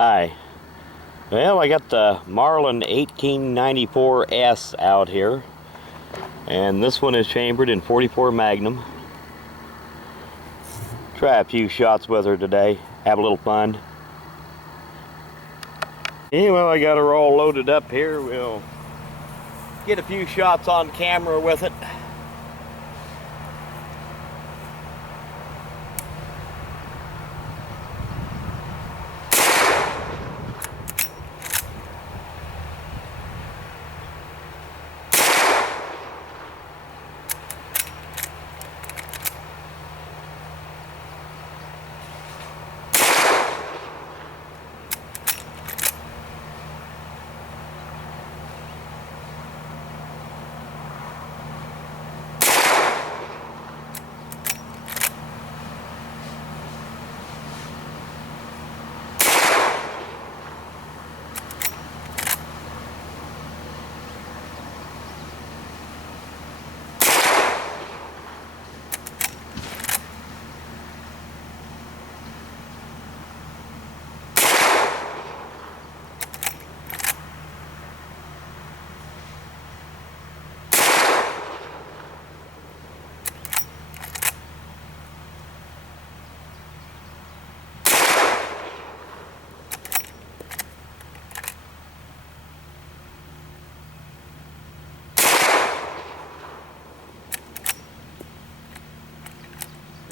Hi. Well, I got the Marlin 1894S out here, and this one is chambered in 44 Magnum. Try a few shots with her today, have a little fun. Anyway, I got her all loaded up here. We'll get a few shots on camera with it.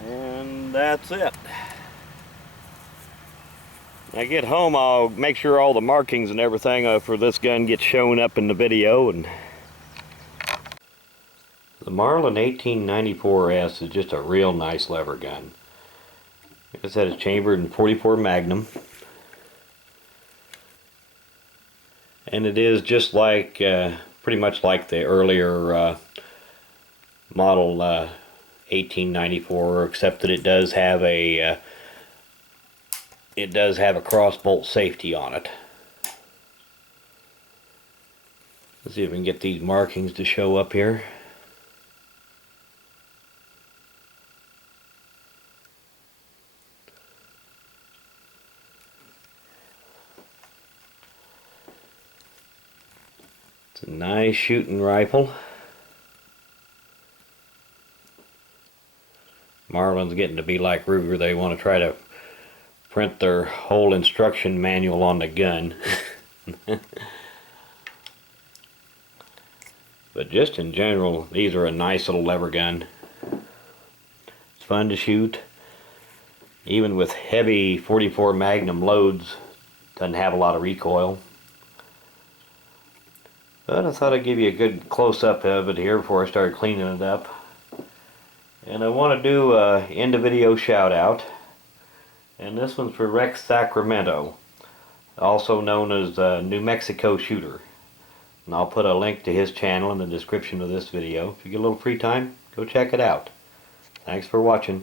And that's it. When I get home, I'll make sure all the markings and everything for this gun get shown up in the video. And the Marlin 1894S is just a real nice lever gun. Like I said, it's chambered in 44 Magnum, and it is just like pretty much like the earlier model 1894, except that it does have a crossbolt safety on it. Let's see if we can get these markings to show up here. It's a nice shooting rifle. Marlin's getting to be like Ruger. They want to try to print their whole instruction manual on the gun. But just in general, these are a nice little lever gun. It's fun to shoot. Even with heavy 44 Magnum loads, doesn't have a lot of recoil. But I thought I'd give you a good close-up of it here before I start cleaning it up. And I want to do a end of video shout out. And this one's for Rex Sacramento, also known as the New Mexico Shooter. And I'll put a link to his channel in the description of this video. If you get a little free time, go check it out. Thanks for watching.